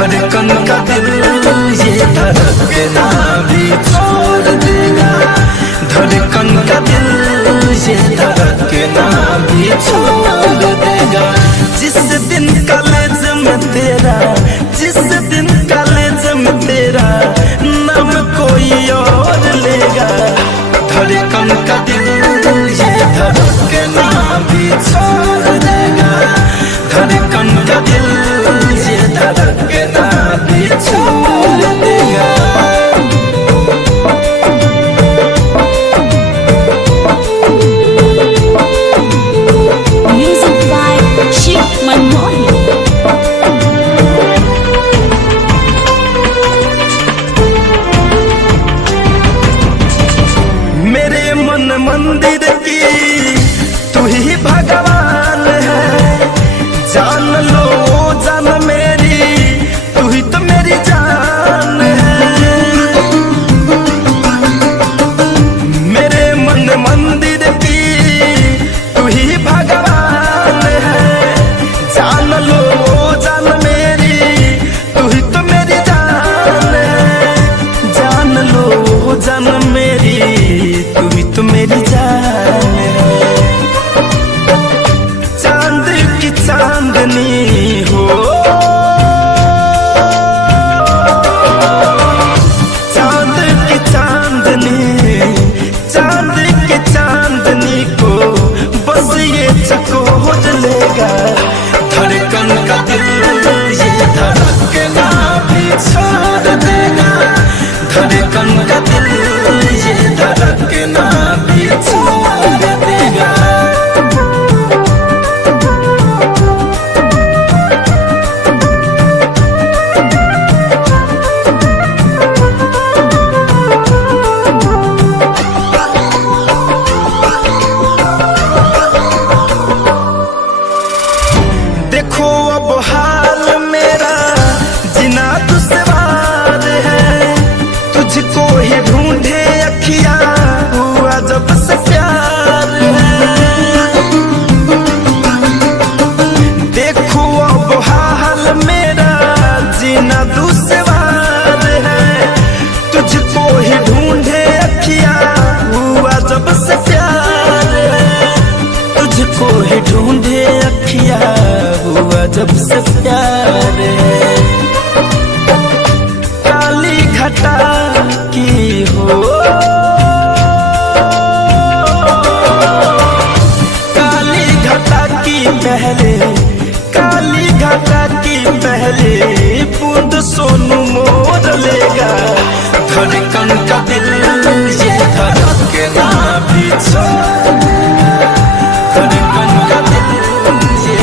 धड़कन का दिल ये धड़कना भी छोड़ देगा, धड़कन का दिल ये धड़कना भी छोड़ देगा। जिस दिन कॉलेज में तेरा, जिस दिन कॉलेज में तेरा नाम कोई और लेगा, धड़कन का दिल ये धड़कना भी छोड़ देगा, धड़कन का दिल ये धड़कना भी छोड़ देगा। Music by Shiv Manmohan. मेरे मन मंदिर की तू ही भगवान है, जान लो जान मेरी, तू ही तो मेरी जान है। मेरे मन मंदिर की तू ही भगवान है, जान लो जान मेरी, तू ही तो मेरी जान है। जान लो जान मेरी, तू ही तो मेरी जान है। चांद की चांदनी हो, चांद की चांदनी, चांद की चांदनी को बस ये चकोर लेगा, धड़कन का दिल ये धड़कना भी छोड़ देगा, धड़कन का दिल ये धड़कना भी छोड़ देगा। देखो अब हाल मेरा जिना दुश्वार है, तुझको ही ढूंढे अखियां हुआ जब से प्यार है। देखो अब हाल मेरा जिना दुश्वार है, तुझको ही ढूंढे अखियां हुआ जब से प्यार है, तुझको ही ढूंढे अखियां हुआ जब से प्यार है। काली घटा की हो, काली घटा की पहले, काली घटा की पहले बूंद सोनू मोर लेगा, धड़कन का दिल ये धड़कना भी छोड़ देगा, धड़कन का दिल ये